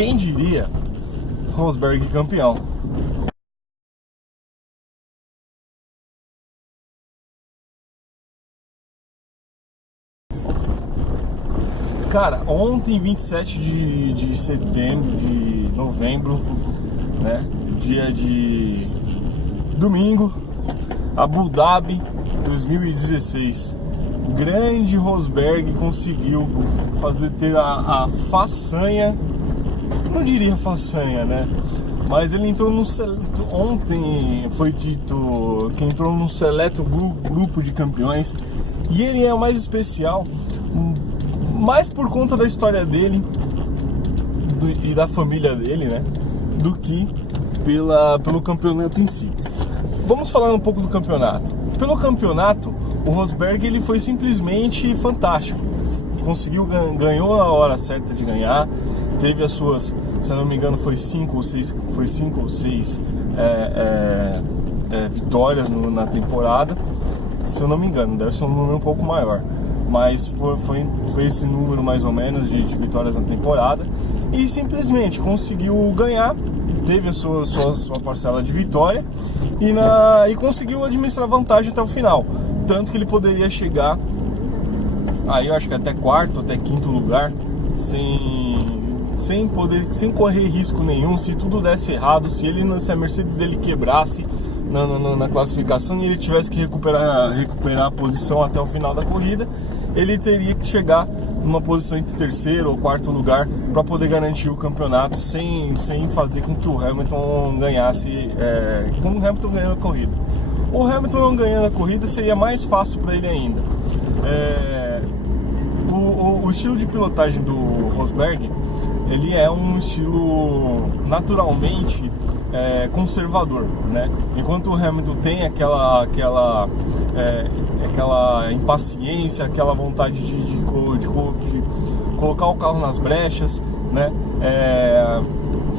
Quem diria, Rosberg campeão. Cara, ontem, 27 de setembro, de novembro, né, dia de domingo, Abu Dhabi 2016, grande Rosberg conseguiu ter a façanha, não diria façanha, né, mas ele entrou no ontem foi dito que entrou num seleto grupo de campeões, e ele é o mais especial, mais por conta da história dele e da família dele, né, do que pelo campeonato em si. Vamos falar um pouco do campeonato. Pelo campeonato, o Rosberg ele foi simplesmente fantástico. Ganhou a hora certa de ganhar. Teve as suas, se eu não me engano, foi 5 ou 6 vitórias na temporada. Se eu não me engano, deve ser um número um pouco maior. Mas foi esse número mais ou menos de vitórias na temporada, e simplesmente conseguiu ganhar, teve a sua parcela de vitória e conseguiu administrar vantagem até o final, tanto que ele poderia chegar aí, eu acho que até quarto, até quinto lugar, sem correr risco nenhum, se tudo desse errado, se a Mercedes dele quebrasse na classificação e ele tivesse que recuperar a posição até o final da corrida, ele teria que chegar numa posição entre terceiro ou quarto lugar para poder garantir o campeonato sem fazer com que o Hamilton ganhasse, como o Hamilton ganhou a corrida. O Hamilton não ganhando a corrida seria mais fácil para ele ainda. O estilo de pilotagem do Rosberg, ele é um estilo naturalmente conservador, né? Enquanto o Hamilton tem aquela impaciência, aquela vontade de colocar o carro nas brechas, né?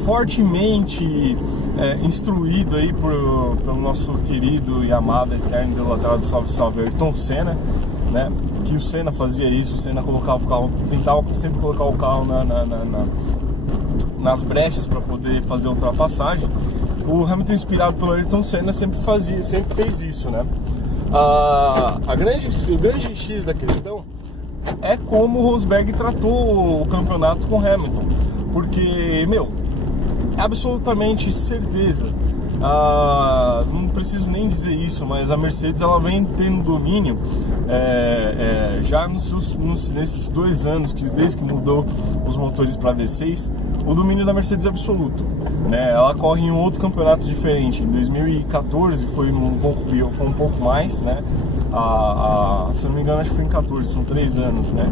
Fortemente instruído aí pelo nosso querido e amado, eterno, idolatrado, salve Ayrton Senna, né? Que o Senna fazia isso, o Senna colocava o carro, tentava sempre colocar o carro nas brechas para poder fazer a ultrapassagem. O Hamilton, inspirado pelo Ayrton Senna, sempre fez isso, né? O grande X da questão é como o Rosberg tratou o campeonato com Hamilton, porque, absolutamente certeza, não preciso nem dizer isso, mas a Mercedes ela vem tendo domínio já nesses 2 anos, desde que mudou os motores para V6, o domínio da Mercedes é absoluto, né? Ela corre em um outro campeonato diferente. Em 2014 foi um pouco mais, né? Se eu não me engano, acho que foi em 14, são 3 anos, né?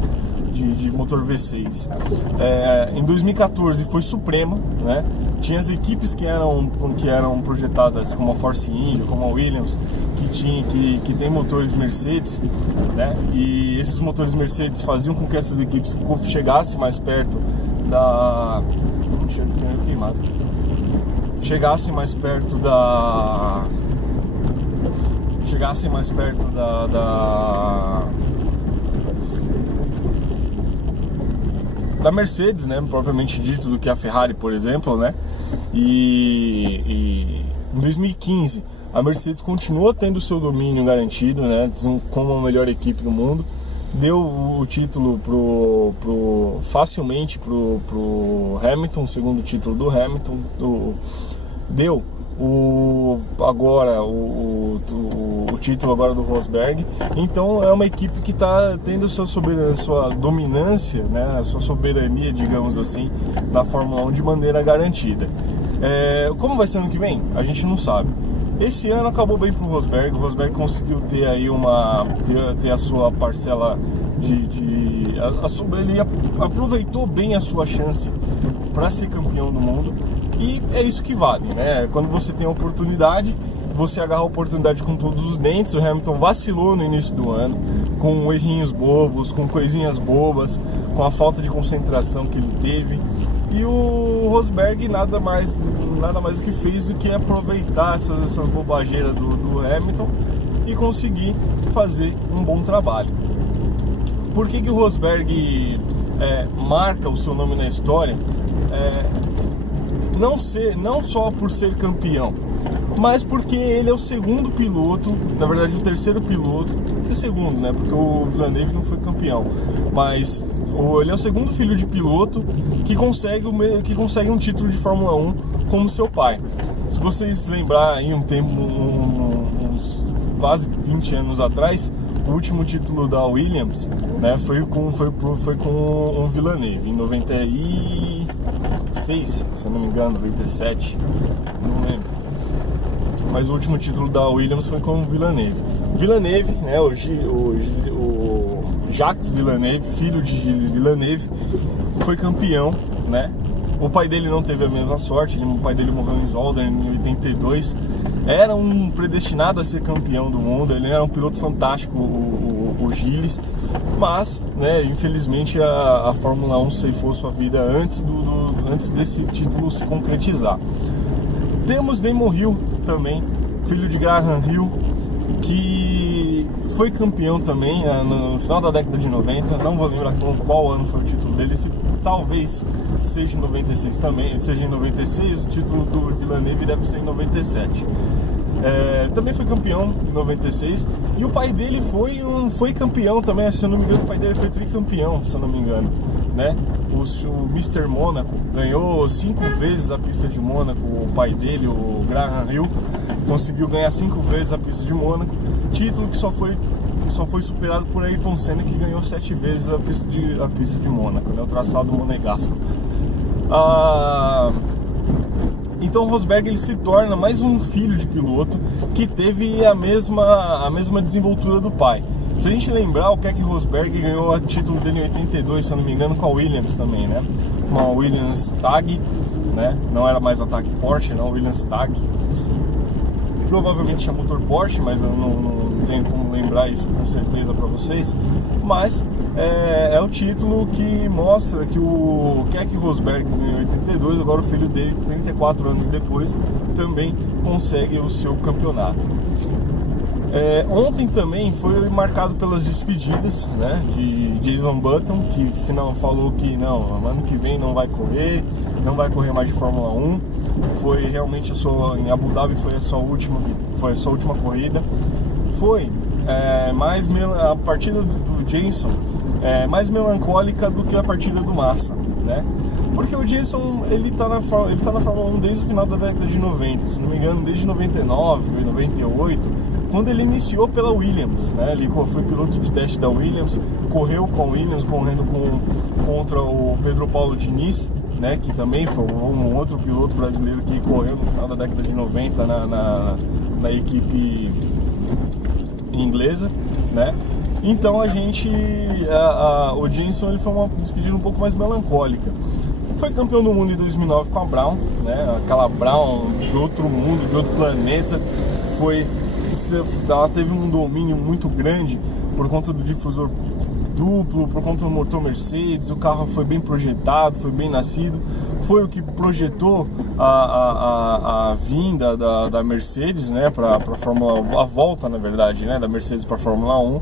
De motor V6. Em 2014 foi Suprema, né? Tinha as equipes que eram projetadas, como a Force India, como a Williams, que tem motores Mercedes, né? E esses motores Mercedes faziam com que essas equipes chegassem mais perto da Mercedes, né, propriamente dito, do que a Ferrari, por exemplo, né? E em 2015 a Mercedes continuou tendo seu domínio garantido, né, como a melhor equipe do mundo. Deu o título facilmente pro Hamilton, o segundo título do Hamilton. Deu o título agora do Rosberg. Então é uma equipe que está tendo sua dominância, né, a sua soberania, digamos assim, na Fórmula 1 de maneira garantida. Como vai ser ano que vem? A gente não sabe. Esse ano acabou bem pro Rosberg. O Rosberg conseguiu ter aí ter a sua parcela ele aproveitou bem a sua chance para ser campeão do mundo, e é isso que vale, né? Quando você tem a oportunidade, você agarra a oportunidade com todos os dentes. O Hamilton vacilou no início do ano, com errinhos bobos, com coisinhas bobas, com a falta de concentração que ele teve. E o Rosberg nada mais do que fez do que aproveitar essas bobageiras do Hamilton e conseguir fazer um bom trabalho. Por que o Rosberg marca o seu nome na história? não só por ser campeão, mas porque ele é o segundo piloto, na verdade o terceiro piloto, é segundo, né? Porque o Villeneuve não foi campeão, mas ele é o segundo filho de piloto que consegue um título de Fórmula 1 como seu pai. Se vocês lembrarem uns quase 20 anos atrás, o último título da Williams, né, foi com o Villeneuve em 96, se eu não me engano, 97, não lembro. Mas o último título da Williams foi com o Villeneuve. Villeneuve, né, o Jacques Villeneuve, filho de Gilles Villeneuve, foi campeão, né? O pai dele não teve a mesma sorte, o pai dele morreu em Zolder em 82. Era um predestinado a ser campeão do mundo, ele era um piloto fantástico, o Gilles, mas, né, infelizmente a Fórmula 1 ceifou sua vida antes desse título se concretizar. Temos Damon Hill também, filho de Graham Hill, que foi campeão também no final da década de 90, não vou lembrar qual ano foi o título dele, talvez seja em 96 também, seja em 96, o título do Villeneuve deve ser em 97. Também foi campeão em 96, e o pai dele foi campeão também, se eu não me engano, o pai dele foi tricampeão, se eu não me engano, né? O Mr. Mônaco ganhou 5 vezes a pista de Mônaco, o pai dele, o Graham Hill, conseguiu ganhar 5 vezes a pista de Mônaco, título que só foi superado por Ayrton Senna, que ganhou 7 vezes a pista de Mônaco, né? O traçado monegasco. Então o Rosberg ele se torna mais um filho de piloto que teve a mesma desenvoltura do pai. Se a gente lembrar, o Keke Rosberg ganhou o título dele em 82, se eu não me engano, com a Williams também, né? Uma Williams Tag, né? Não era mais a Tag Porsche, não, Williams Tag. Provavelmente tinha motor Porsche, mas eu não tenho como lembrar isso com certeza para vocês. Mas é o título que mostra que o Keke Rosberg em 82, agora o filho dele, 34 anos depois, também consegue o seu campeonato. Ontem também foi marcado pelas despedidas, né, de Jason Button, que falou que não, ano que vem não vai correr mais de Fórmula 1. Foi realmente em Abu Dhabi foi a sua última corrida. Foi a partida do Jenson mais melancólica do que a partida do Massa, né? Porque o Jenson ele tá na Fórmula 1 desde o final da década de 90, se não me engano, desde 99 ou 98, quando ele iniciou pela Williams, né? Ele foi piloto de teste da Williams, correu com a Williams, correndo contra o Pedro Paulo Diniz, né? Que também foi um outro piloto brasileiro que correu no final da década de 90 na equipe inglesa, né? Então o Jenson ele foi uma despedida um pouco mais melancólica. Foi campeão do mundo em 2009 com a Brown, né? Aquela Brown de outro mundo, de outro planeta. Ela teve um domínio muito grande por conta do difusor duplo, por conta do motor Mercedes. O carro foi bem projetado, foi bem nascido, foi o que projetou a vinda da Mercedes, né, para a Fórmula, a volta na verdade, né, da Mercedes para a Fórmula 1,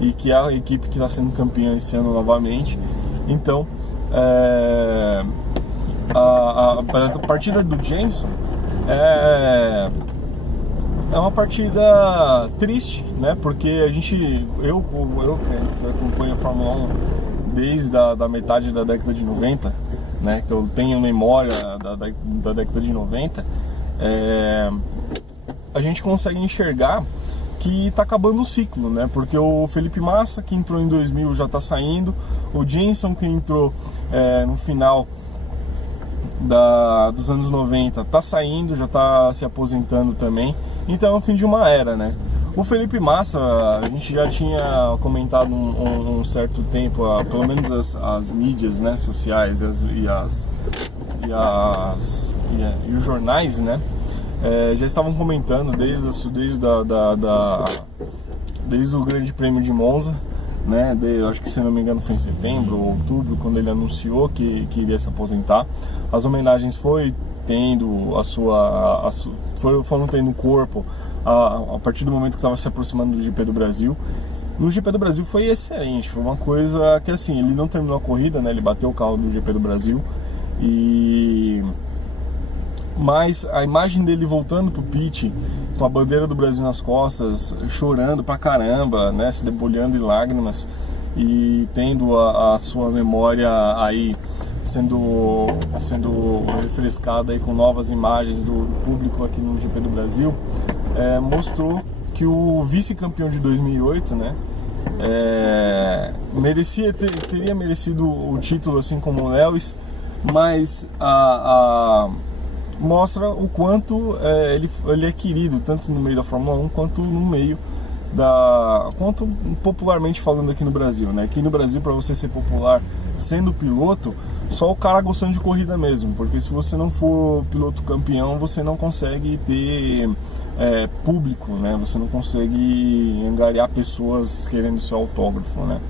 e que é a equipe que está sendo campeã esse ano novamente. Então a partida do Jenson é uma partida triste, né? Porque eu que acompanho a Fórmula 1 desde a metade da década de 90, né? Que eu tenho memória da década de 90, a gente consegue enxergar que está acabando o ciclo, né? Porque o Felipe Massa, que entrou em 2000, já está saindo, o Jenson, que entrou no final dos anos 90, está saindo, já está se aposentando também. Então é o fim de uma era, né? O Felipe Massa, a gente já tinha comentado um certo tempo, pelo menos as mídias, né, sociais e os jornais, né, já estavam comentando desde o Grande Prêmio de Monza, né, acho que, se não me engano, foi em setembro ou outubro, quando ele anunciou que iria se aposentar. As homenagens foram tendo corpo a partir do momento que estava se aproximando do GP do Brasil. No GP do Brasil foi excelente, foi uma coisa que, assim, ele não terminou a corrida, né, ele bateu o carro do GP do Brasil, Mas a imagem dele voltando pro pit com a bandeira do Brasil nas costas, chorando pra caramba, né, se debulhando em lágrimas e tendo a sua memória aí sendo refrescada aí com novas imagens do público aqui no GP do Brasil, mostrou que o vice-campeão de 2008, né, teria merecido o título, assim como o Lewis, mas mostra o quanto ele é querido, tanto no meio da Fórmula 1 quanto no meio quanto popularmente falando aqui no Brasil, né? Aqui no Brasil, para você ser popular sendo piloto, só o cara gostando de corrida mesmo, porque se você não for piloto campeão, você não consegue ter público, né? Você não consegue angariar pessoas querendo seu autógrafo, né?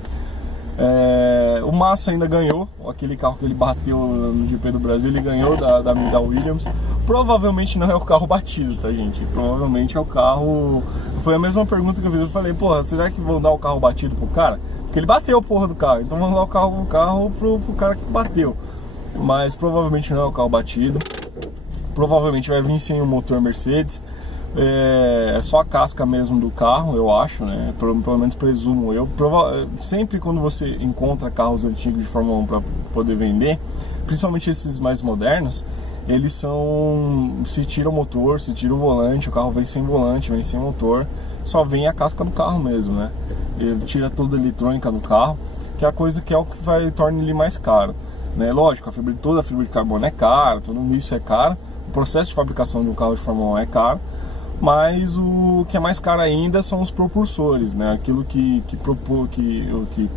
O Massa ainda ganhou, aquele carro que ele bateu no GP do Brasil, ele ganhou da Williams. Provavelmente não é o carro batido, tá, gente? Provavelmente é o carro... Foi a mesma pergunta que eu fiz, eu falei, porra, será que vão dar o carro batido pro cara? Porque ele bateu a porra do carro, então vamos dar o carro pro cara que bateu. Mas provavelmente não é o carro batido. Provavelmente vai vir sem o motor Mercedes. É só a casca mesmo do carro, eu acho, né? Pelo menos presumo eu. Sempre quando você encontra carros antigos de Fórmula 1 para poder vender, principalmente esses mais modernos, eles se tira o motor, se tira o volante, o carro vem sem volante, vem sem motor, só vem a casca do carro mesmo, né? Ele tira toda a eletrônica do carro, que é a coisa que torna ele mais caro, né? Lógico, toda a fibra de carbono é cara, tudo isso é caro, o processo de fabricação de um carro de Fórmula 1 é caro, mas o que é mais caro ainda são os propulsores, né? Aquilo que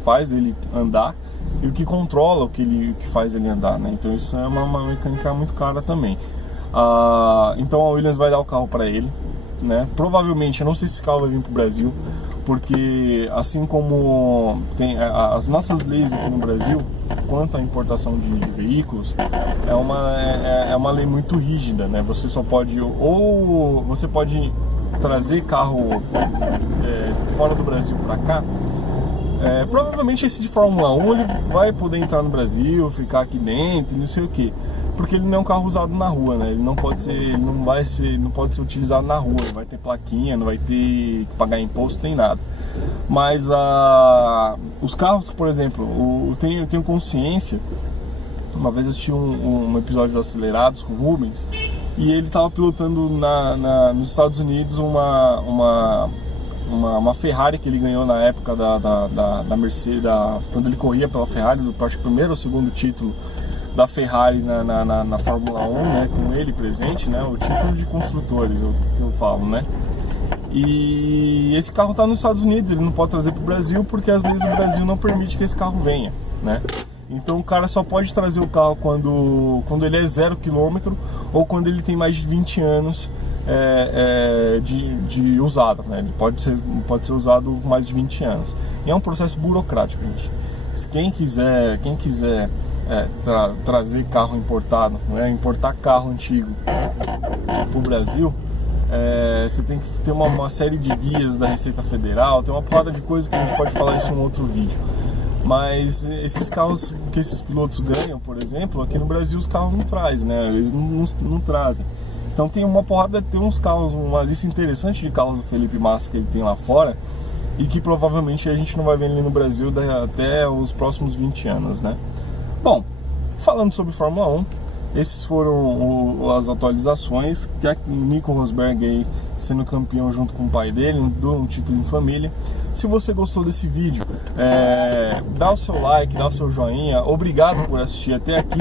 faz ele andar e o que controla o que faz ele andar, né? Então isso é uma mecânica muito cara também. Então a Williams vai dar o carro para ele, né? Provavelmente, eu não sei se esse carro vai vir para o Brasil, porque assim como tem as nossas leis aqui no Brasil quanto à importação de veículos, é uma lei muito rígida, né? Você só pode, ou você pode trazer carro fora do Brasil para cá. Provavelmente esse de Fórmula 1 ele vai poder entrar no Brasil, ficar aqui dentro, não sei o que, porque ele não é um carro usado na rua, né? Ele não pode ser utilizado na rua, não vai ter plaquinha, não vai ter que pagar imposto nem nada. Mas os carros, por exemplo, eu tenho consciência. Uma vez assisti um episódio de Acelerados com o Rubens e ele estava pilotando nos Estados Unidos uma Ferrari que ele ganhou na época da Mercedes, quando ele corria pela Ferrari, acho que o primeiro ou segundo título da Ferrari na Fórmula 1, né, com ele presente, né, o título de construtores, que eu falo, né. E esse carro está nos Estados Unidos, ele não pode trazer para o Brasil porque as leis do Brasil não permitem que esse carro venha, né. Então o cara só pode trazer o carro quando ele é 0 km ou quando ele tem mais de 20 anos de usado, né? Ele pode ser usado mais de 20 anos. E é um processo burocrático, gente. Quem quiser trazer carro importado, né? Importar carro antigo para o Brasil, você tem que ter uma série de guias da Receita Federal, tem uma porrada de coisas que a gente pode falar isso em um outro vídeo. Mas esses carros que esses pilotos ganham, por exemplo, aqui no Brasil os carros não trazem, né? Eles não trazem. Então tem uns carros, uma lista interessante de carros do Felipe Massa que ele tem lá fora e que provavelmente a gente não vai ver ali no Brasil até os próximos 20 anos, né? Bom, falando sobre Fórmula 1, esses foram as atualizações, que o Nico Rosberg aí sendo campeão junto com o pai dele, um título em família. Se você gostou desse vídeo, dá o seu like, dá o seu joinha, obrigado por assistir até aqui.